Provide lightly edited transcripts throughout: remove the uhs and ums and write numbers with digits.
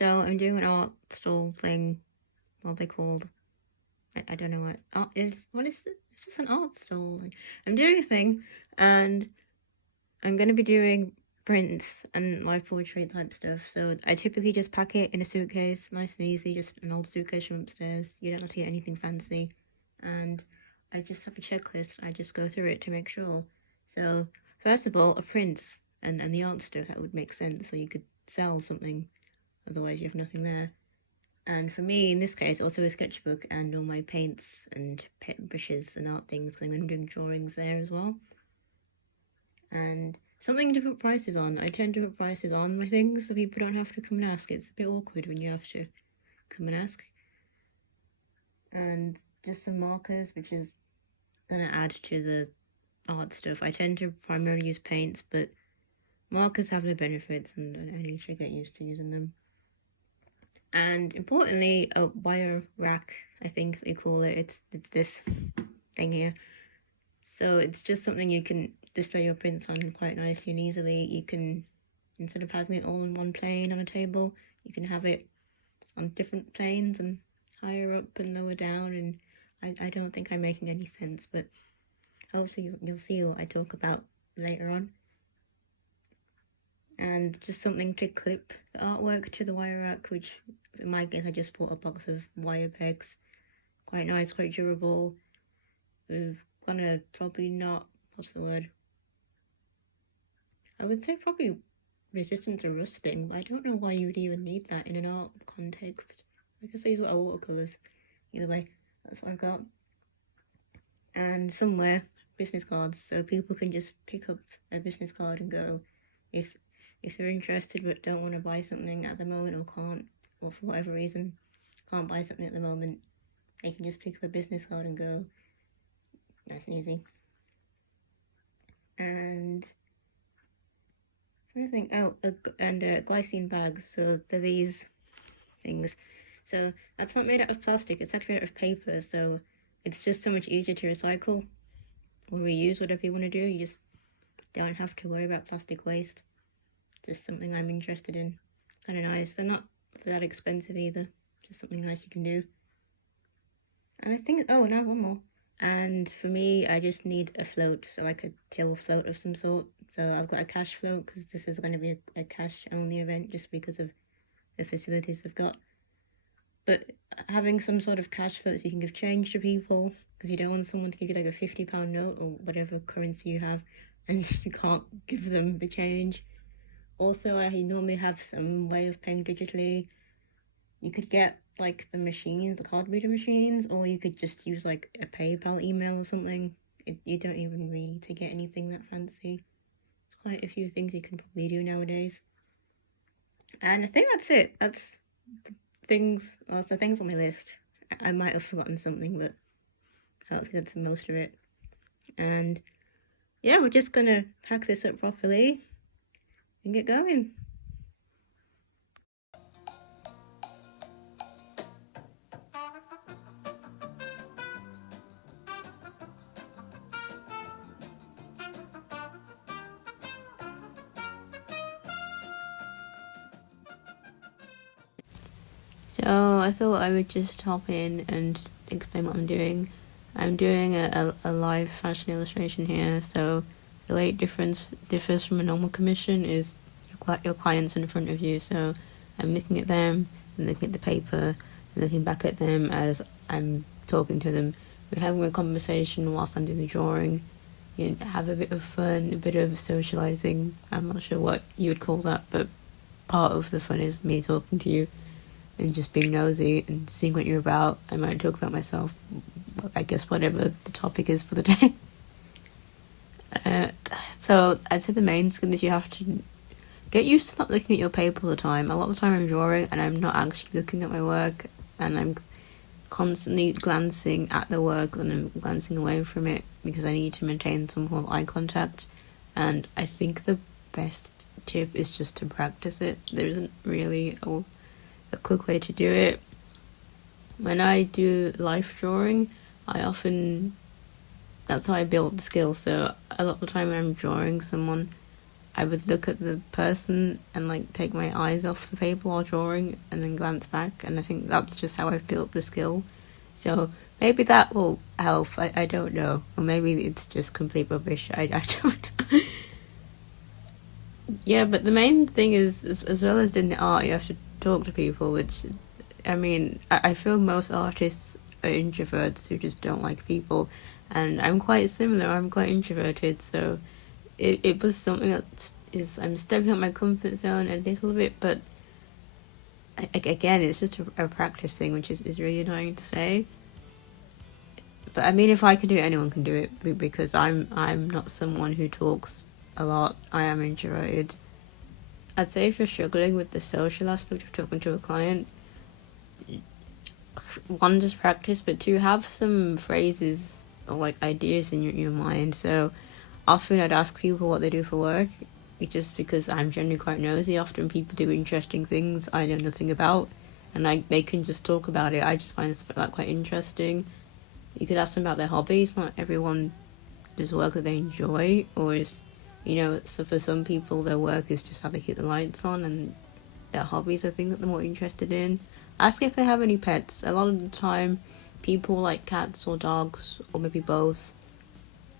So I'm doing an art stall thing. What are they called? I don't know what art is. What is it? It's just an art stall. I'm doing a thing, and I'm gonna be doing prints and life portrait type stuff. So I typically just pack it in a suitcase, nice and easy, just an old suitcase from upstairs. You don't have to get anything fancy, and I just have a checklist. I just go through it to make sure. So first of all, a print and the art stuff that would make sense. So you could sell something. Otherwise, you have nothing there. And for me, in this case, also a sketchbook and all my paints and brushes and art things, because I'm going to be doing drawings there as well. And something to put prices on. I tend to put prices on my things so people don't have to come and ask. It's a bit awkward when you have to come and ask. And just some markers, which is going to add to the art stuff. I tend to primarily use paints, but markers have their benefits, and I need to get used to using them. And importantly, a wire rack, I think they call it. It's this thing here. So it's just something you can display your prints on quite nicely and easily. You can, instead of having it all in one plane on a table, you can have it on different planes and higher up and lower down. And I don't think I'm making any sense, but hopefully you'll see what I talk about later on. And just something to clip the artwork to the wire rack, which in my case I just bought a box of wire pegs. Quite nice, quite durable. We've gonna probably not, what's the word? I would say probably resistant to rusting, but I don't know why you would even need that in an art context. I guess I use a lot of watercolours. Either way, that's what I've got. And somewhere, business cards, so people can just pick up a business card and go if they're interested but don't want to buy something at the moment or can't, or for whatever reason can't buy something at the moment, they can just pick up a business card and go. Nice and easy. And I'm trying to think. And glycine bags. So they're these things. So that's not made out of plastic. It's actually made out of paper. So it's just so much easier to recycle or reuse, whatever you want to do. You just don't have to worry about plastic waste. Just something I'm interested in. Kind of nice. They're not that expensive either. Just something nice you can do. And I think, now one more. And for me, I just need a float, so like a till float of some sort. So I've got a cash float because this is going to be a cash only event just because of the facilities they've got. But having some sort of cash float so you can give change to people, because you don't want someone to give you like a £50 note or whatever currency you have and you can't give them the change. Also, I normally have some way of paying digitally. You could get like the machines, the card reader machines, or you could just use like a PayPal email or something. You don't even need to get anything that fancy. It's quite a few things you can probably do nowadays. And I think that's it. That's the things on my list. I might have forgotten something, but hopefully that's most of it. And yeah, we're just gonna pack this up properly and get going. So I thought I would just hop in and explain what I'm doing. I'm doing a live fashion illustration here, so the way it differs from a normal commission is your client's in front of you, so I'm looking at them and looking at the paper and looking back at them as I'm talking to them. We're having a conversation whilst I'm doing the drawing. You have a bit of fun, a bit of socialising. I'm not sure what you would call that, but part of the fun is me talking to you and just being nosy and seeing what you're about. I might talk about myself, I guess whatever the topic is for the day. So I'd say the main skill is you have to get used to not looking at your paper all the time. A lot of the time I'm drawing and I'm not actually looking at my work, and I'm constantly glancing at the work and I'm glancing away from it because I need to maintain some form of eye contact. And I think the best tip is just to practice it. There isn't really a quick way to do it. When I do life drawing, that's how I build the skill. So a lot of the time when I'm drawing someone, I would look at the person and like take my eyes off the paper while drawing and then glance back, and I think that's just how I've built the skill. So maybe that will help. I don't know. Or maybe it's just complete rubbish. I don't know. Yeah, but the main thing is, as well as doing the art, you have to talk to people, which, I mean, I feel most artists are introverts who just don't like people, and I'm quite similar. I'm quite introverted, so it was something that I'm stepping out my comfort zone a little bit, but again, it's just a practice thing, which is really annoying to say. But I mean, if I can do it, anyone can do it, because I'm not someone who talks a lot. I am introverted. I'd say if you're struggling with the social aspect of talking to a client, one, just practice, but two, have some phrases or like ideas in your mind. So often I'd ask people what they do for work, just because I'm generally quite nosy. Often people do interesting things I know nothing about, and they can just talk about it. I just find that quite interesting. You could ask them about their hobbies. Not everyone does work that they enjoy, or is, so for some people their work is just how they keep the lights on, and their hobbies are things that they're more interested in. Ask if they have any pets. A lot of the time, people like cats or dogs, or maybe both.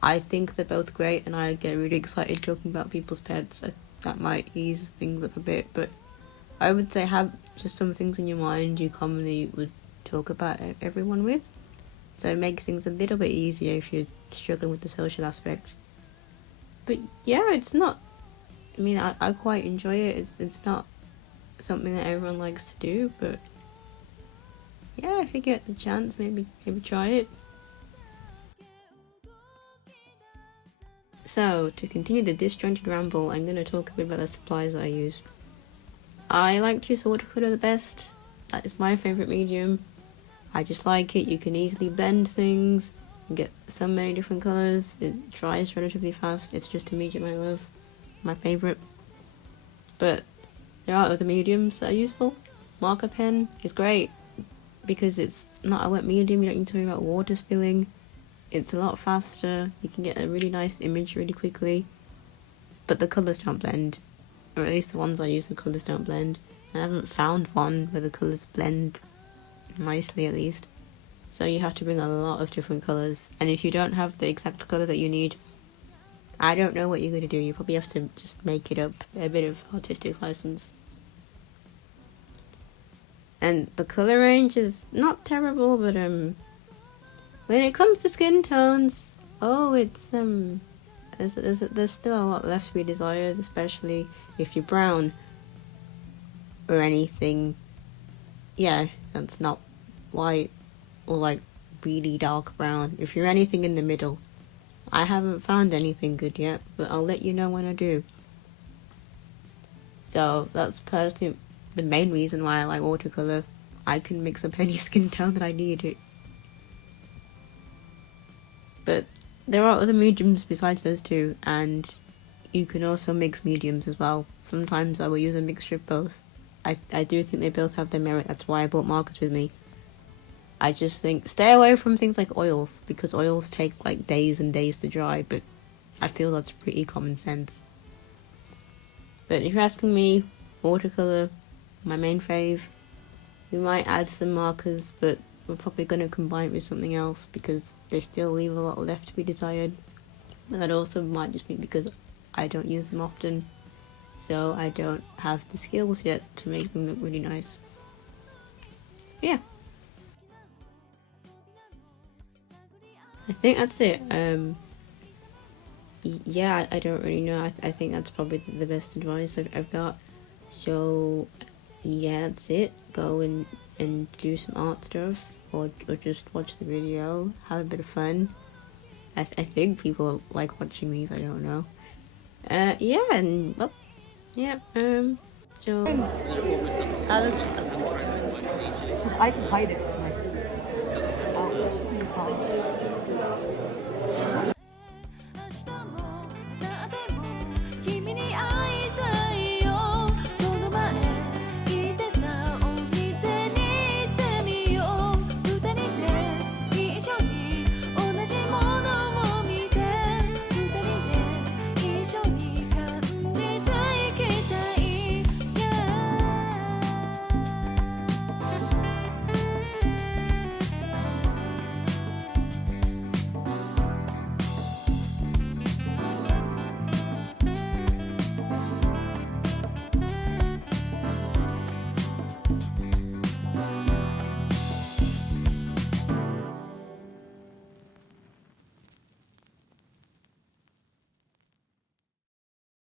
I think they're both great, and I get really excited talking about people's pets. That might ease things up a bit, but I would say have just some things in your mind you commonly would talk about everyone with. So it makes things a little bit easier if you're struggling with the social aspect. But yeah, it's not. I mean, I quite enjoy it. It's not something that everyone likes to do, but yeah, if you get the chance, maybe try it. So, to continue the disjointed ramble, I'm going to talk a bit about the supplies that I use. I like to use watercolour the best. That is my favourite medium. I just like it. You can easily blend things and get so many different colours. It dries relatively fast. It's just a medium I love. My favourite. But there are other mediums that are useful. Marker pen is great because it's not a wet medium. You don't need to worry about water spilling. It's a lot faster. You can get a really nice image really quickly. But the colours don't blend. Or at least the ones I use, the colours don't blend. I haven't found one where the colours blend nicely, at least. So you have to bring a lot of different colours. And if you don't have the exact colour that you need, I don't know what you're going to do. You probably have to just make it up. A bit of artistic license. And the colour range is not terrible, but when it comes to skin tones, it's there's still a lot left to be desired, especially if you're brown or anything. Yeah, that's not white or like really dark brown. If you're anything in the middle, I haven't found anything good yet, but I'll let you know when I do. So that's personally the main reason why I like watercolor. I can mix up any skin tone that I need. But there are other mediums besides those two, and you can also mix mediums as well. Sometimes I will use a mixture of both. I do think they both have their merit. That's why I brought markers with me. I just think stay away from things like oils, because oils take like days and days to dry, but I feel that's pretty common sense. But if you're asking me, watercolor, my main fave. We might add some markers, but we're probably going to combine it with something else because they still leave a lot left to be desired. And that also might just be because I don't use them often, so I don't have the skills yet to make them look really nice. Yeah. I think that's it. Yeah, I don't really know. I think that's probably the best advice I've got. So, yeah, that's it. Go and do some art stuff, or just watch the video, have a bit of fun. I think people like watching these, I don't know. Yeah, and, well, yeah, so... I can hide it.